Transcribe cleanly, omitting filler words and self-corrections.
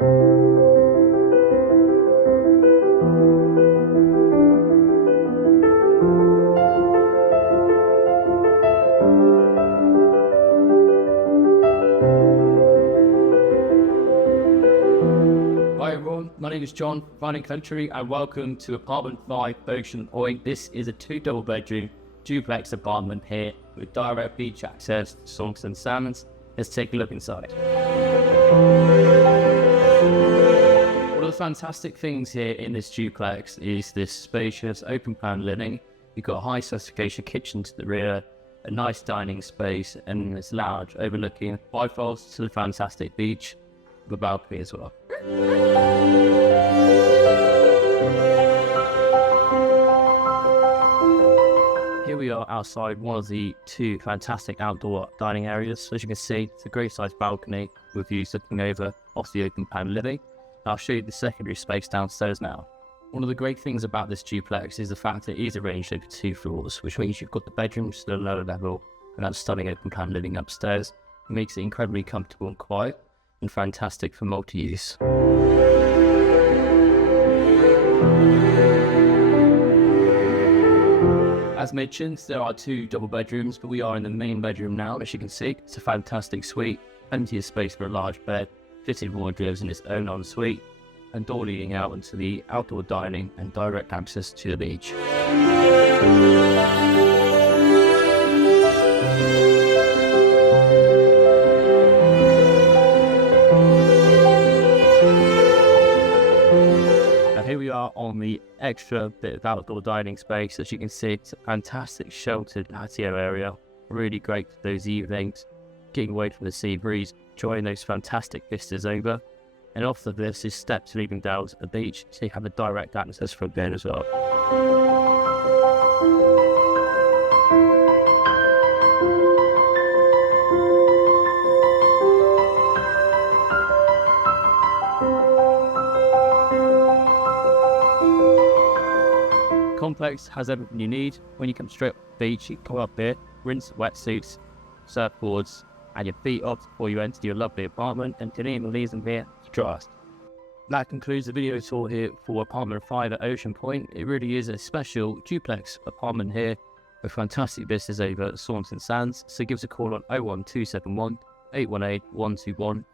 Hi everyone, my name is John, Finding Country, and welcome to Apartment 5 Oceanpoint. This is a 2 double bedroom duplex apartment here with direct beach access to Saunton Ridge. Let's take a look inside. One of the fantastic things here in this duplex is this spacious open plan living. You've got a high specification kitchen to the rear, a nice dining space, and this lounge overlooking bifolds to the fantastic beach with a balcony as well. Here we are outside one of the 2 fantastic outdoor dining areas. As you can see, it's a great sized balcony with views looking over off the open plan living. I'll show you the secondary space downstairs now. One of the great things about this duplex is the fact that it is arranged over 2 floors, which means you've got the bedrooms to the lower level and that stunning open plan living upstairs. It makes it incredibly comfortable and quiet, and fantastic for multi-use. As mentioned, there are 2 double bedrooms, but we are in the main bedroom now. As you can see, it's a fantastic suite, plenty of space for a large bed, fitted wardrobes in its own ensuite, and door leading out into the outdoor dining and direct access to the beach. Here we are on the extra bit of outdoor dining space. As you can see, it's a fantastic sheltered patio area. Really great for those evenings, getting away from the sea breeze, enjoying those fantastic vistas over. And off of this is steps leading down to the beach, so you have a direct access from there as well. Complex has everything you need. When you come straight off the beach, you can come up here, rinse wetsuits, surfboards, and your feet off before you enter your lovely apartment, and can even leave them here to dry. That concludes the video tour here for Apartment 5 at Oceanpoint. It really is a special duplex apartment here with fantastic vistas over Saunton Sands. So give us a call on 01271 818 121